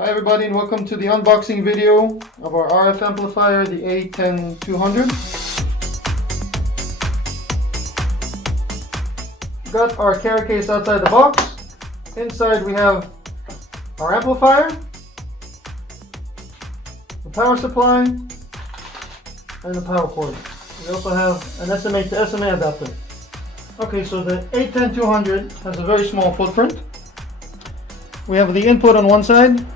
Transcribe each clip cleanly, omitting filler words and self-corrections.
Hi everybody, and welcome to the unboxing video of our RF amplifier, the A10200. Got our carry case outside the box. Inside we have our amplifier, the power supply, and the power cord. We also have an SMA to SMA adapter. Okay, so the A10200 has a very small footprint. We have the input on one side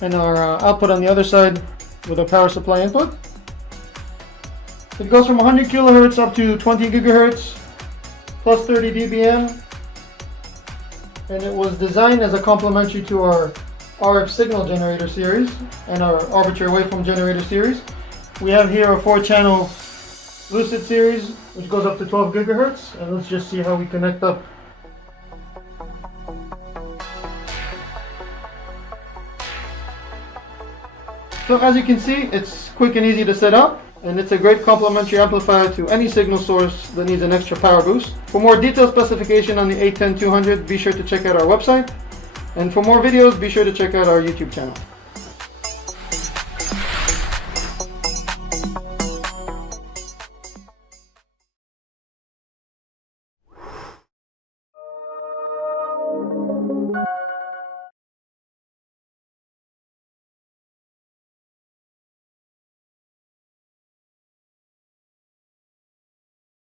and our output on the other side with our power supply input. It goes from 100 kilohertz up to 20 gigahertz plus 30 dBm, and it was designed as a complementary to our RF signal generator series and our arbitrary waveform generator series. We have here a 4-channel Lucid series which goes up to 12 gigahertz, and let's just see how we connect up. So as you can see, it's quick and easy to set up, and it's a great complementary amplifier to any signal source that needs an extra power boost. For more detailed specification on the A10200, be sure to check out our website, and for more videos, be sure to check out our YouTube channel.